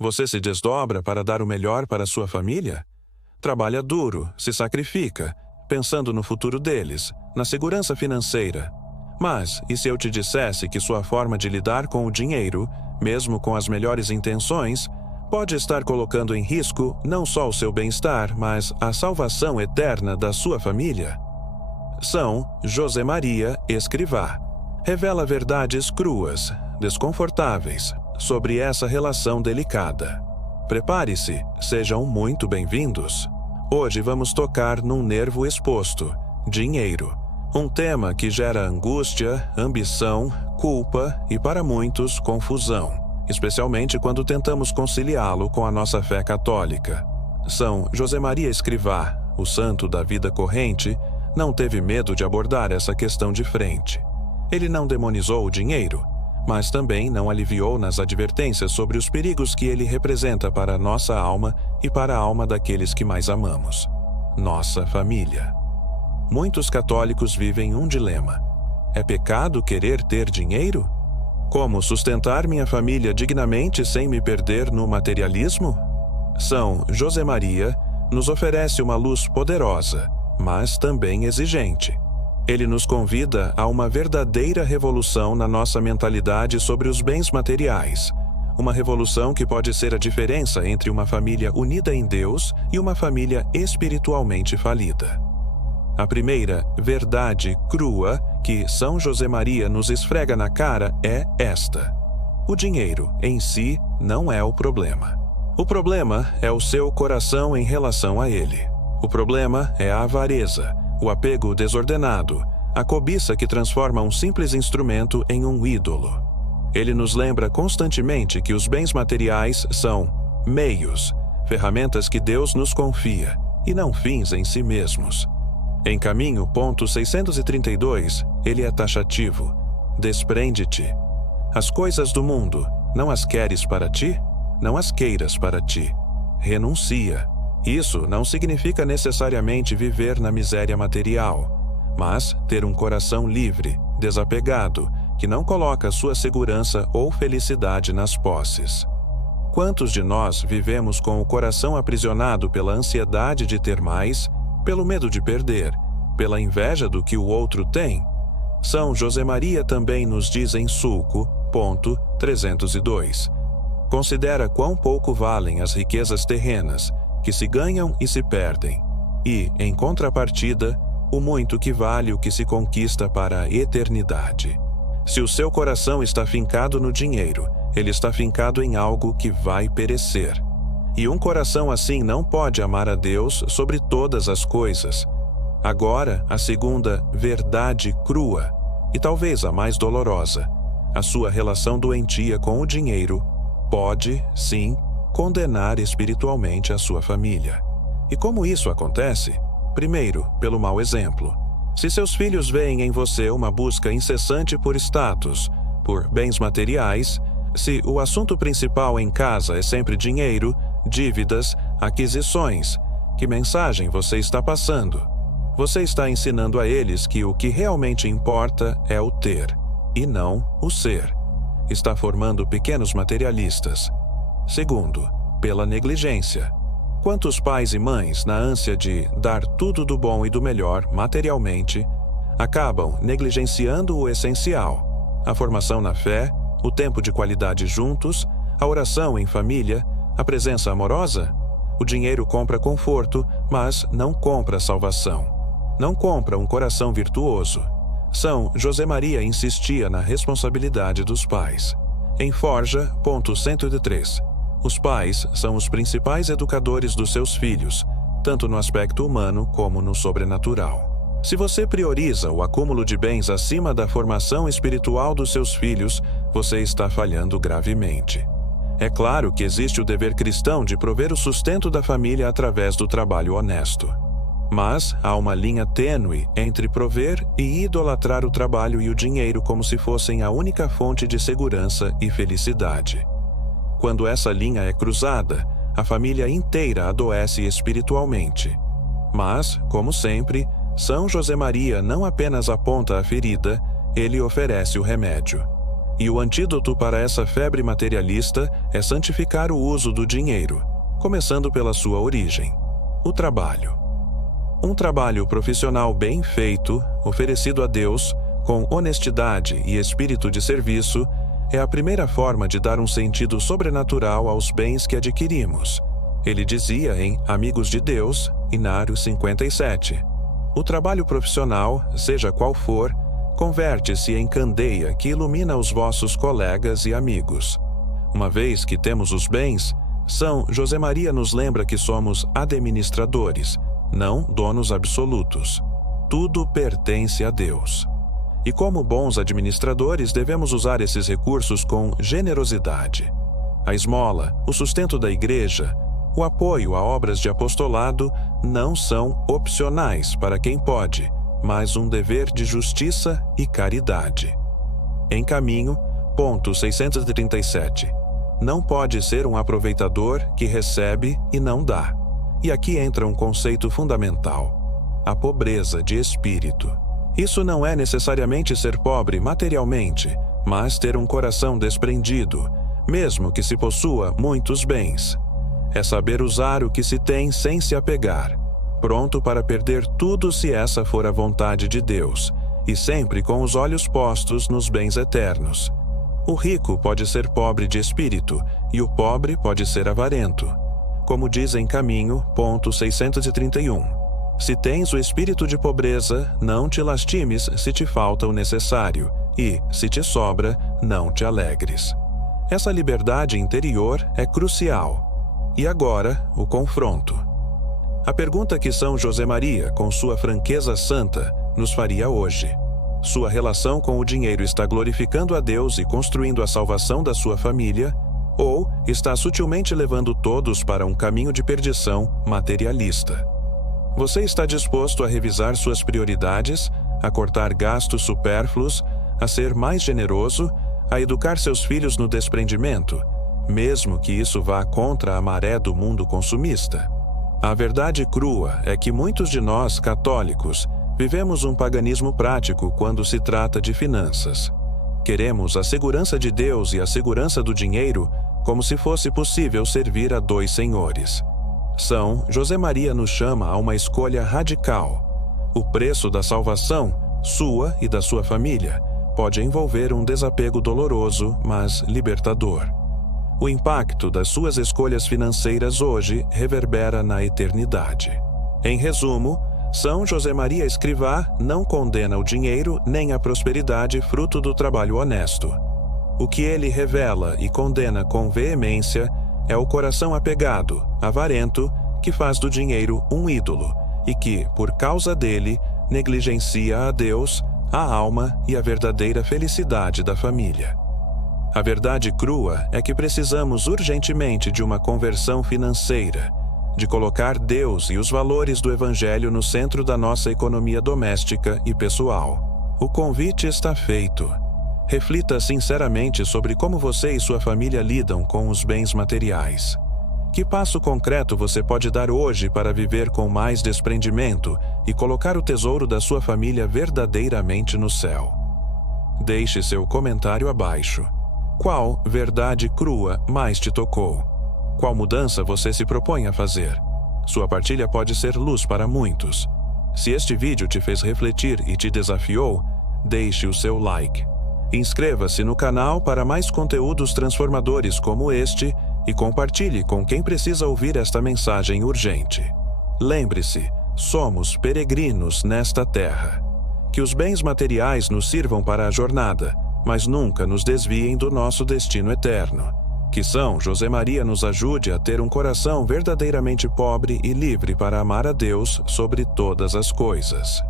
Você se desdobra para dar o melhor para sua família? Trabalha duro, se sacrifica, pensando no futuro deles, na segurança financeira. Mas, e se eu te dissesse que sua forma de lidar com o dinheiro, mesmo com as melhores intenções, pode estar colocando em risco não só o seu bem-estar, mas a salvação eterna da sua família? São Josemaria Escrivá revela verdades cruas, desconfortáveis, sobre essa relação delicada. Prepare-se, sejam muito bem-vindos. Hoje vamos tocar num nervo exposto: dinheiro. Um tema que gera angústia, ambição, culpa e, para muitos, confusão, especialmente quando tentamos conciliá-lo com a nossa fé católica. São Josemaria Escrivá, o santo da vida corrente, não teve medo de abordar essa questão de frente. Ele não demonizou o dinheiro, mas também não aliviou nas advertências sobre os perigos que ele representa para a nossa alma e para a alma daqueles que mais amamos: nossa família. Muitos católicos vivem um dilema: é pecado querer ter dinheiro? Como sustentar minha família dignamente sem me perder no materialismo? São Josemaria nos oferece uma luz poderosa, mas também exigente. Ele nos convida a uma verdadeira revolução na nossa mentalidade sobre os bens materiais. Uma revolução que pode ser a diferença entre uma família unida em Deus e uma família espiritualmente falida. A primeira verdade crua que São Josemaria nos esfrega na cara é esta: o dinheiro, em si, não é o problema. O problema é o seu coração em relação a ele. O problema é a avareza, o apego desordenado, a cobiça que transforma um simples instrumento em um ídolo. Ele nos lembra constantemente que os bens materiais são meios, ferramentas que Deus nos confia, e não fins em si mesmos. Em Caminho, ponto 632, ele é taxativo: desprende-te. As coisas do mundo, não as queres para ti? Não as queiras para ti. Renuncia. Isso não significa necessariamente viver na miséria material, mas ter um coração livre, desapegado, que não coloca sua segurança ou felicidade nas posses. Quantos de nós vivemos com o coração aprisionado pela ansiedade de ter mais, pelo medo de perder, pela inveja do que o outro tem? São Josemaria também nos diz em Sulco, ponto 302. Considera quão pouco valem as riquezas terrenas, que se ganham e se perdem, e, em contrapartida, o muito que vale o que se conquista para a eternidade. Se o seu coração está fincado no dinheiro, ele está fincado em algo que vai perecer. E um coração assim não pode amar a Deus sobre todas as coisas. Agora, a segunda verdade crua, e talvez a mais dolorosa: a sua relação doentia com o dinheiro pode, sim, condenar espiritualmente a sua família. E como isso acontece? Primeiro, pelo mau exemplo. Se seus filhos veem em você uma busca incessante por status, por bens materiais, se o assunto principal em casa é sempre dinheiro, dívidas, aquisições, que mensagem você está passando? Você está ensinando a eles que o que realmente importa é o ter, e não o ser. Está formando pequenos materialistas. Segundo, pela negligência. Quantos pais e mães, na ânsia de dar tudo do bom e do melhor materialmente, acabam negligenciando o essencial: a formação na fé, o tempo de qualidade juntos, a oração em família, a presença amorosa? O dinheiro compra conforto, mas não compra salvação. Não compra um coração virtuoso. São Josemaria insistia na responsabilidade dos pais. Em Forja, ponto 103, os pais são os principais educadores dos seus filhos, tanto no aspecto humano como no sobrenatural. Se você prioriza o acúmulo de bens acima da formação espiritual dos seus filhos, você está falhando gravemente. É claro que existe o dever cristão de prover o sustento da família através do trabalho honesto. Mas há uma linha tênue entre prover e idolatrar o trabalho e o dinheiro como se fossem a única fonte de segurança e felicidade. Quando essa linha é cruzada, a família inteira adoece espiritualmente. Mas, como sempre, São Josemaria não apenas aponta a ferida, ele oferece o remédio. E o antídoto para essa febre materialista é santificar o uso do dinheiro, começando pela sua origem, o trabalho. Um trabalho profissional bem feito, oferecido a Deus, com honestidade e espírito de serviço, é a primeira forma de dar um sentido sobrenatural aos bens que adquirimos. Ele dizia em Amigos de Deus, Inário 57. O trabalho profissional, seja qual for, converte-se em candeia que ilumina os vossos colegas e amigos. Uma vez que temos os bens, São José Maria nos lembra que somos administradores, não donos absolutos. Tudo pertence a Deus. E como bons administradores, devemos usar esses recursos com generosidade. A esmola, o sustento da igreja, o apoio a obras de apostolado não são opcionais para quem pode, mas um dever de justiça e caridade. Em Caminho, ponto 637. Não pode ser um aproveitador que recebe e não dá. E aqui entra um conceito fundamental: a pobreza de espírito. Isso não é necessariamente ser pobre materialmente, mas ter um coração desprendido, mesmo que se possua muitos bens. É saber usar o que se tem sem se apegar, pronto para perder tudo se essa for a vontade de Deus, e sempre com os olhos postos nos bens eternos. O rico pode ser pobre de espírito, e o pobre pode ser avarento. Como diz em Caminho, ponto 631. Se tens o espírito de pobreza, não te lastimes se te falta o necessário, e, se te sobra, não te alegres. Essa liberdade interior é crucial. E agora, o confronto. A pergunta que São José Maria, com sua franqueza santa, nos faria hoje: sua relação com o dinheiro está glorificando a Deus e construindo a salvação da sua família, ou está sutilmente levando todos para um caminho de perdição materialista? Você está disposto a revisar suas prioridades, a cortar gastos supérfluos, a ser mais generoso, a educar seus filhos no desprendimento, mesmo que isso vá contra a maré do mundo consumista? A verdade crua é que muitos de nós, católicos, vivemos um paganismo prático quando se trata de finanças. Queremos a segurança de Deus e a segurança do dinheiro como se fosse possível servir a dois senhores. São José Maria nos chama a uma escolha radical. O preço da salvação, sua e da sua família, pode envolver um desapego doloroso, mas libertador. O impacto das suas escolhas financeiras hoje reverbera na eternidade. Em resumo, São José Maria Escrivá não condena o dinheiro nem a prosperidade fruto do trabalho honesto. O que ele revela e condena com veemência é o coração apegado, avarento, que faz do dinheiro um ídolo e que, por causa dele, negligencia a Deus, a alma e a verdadeira felicidade da família. A verdade crua é que precisamos urgentemente de uma conversão financeira, de colocar Deus e os valores do Evangelho no centro da nossa economia doméstica e pessoal. O convite está feito. Reflita sinceramente sobre como você e sua família lidam com os bens materiais. Que passo concreto você pode dar hoje para viver com mais desprendimento e colocar o tesouro da sua família verdadeiramente no céu? Deixe seu comentário abaixo. Qual verdade crua mais te tocou? Qual mudança você se propõe a fazer? Sua partilha pode ser luz para muitos. Se este vídeo te fez refletir e te desafiou, deixe o seu like. Inscreva-se no canal para mais conteúdos transformadores como este e compartilhe com quem precisa ouvir esta mensagem urgente. Lembre-se, somos peregrinos nesta terra. Que os bens materiais nos sirvam para a jornada, mas nunca nos desviem do nosso destino eterno. Que São José Maria nos ajude a ter um coração verdadeiramente pobre e livre para amar a Deus sobre todas as coisas.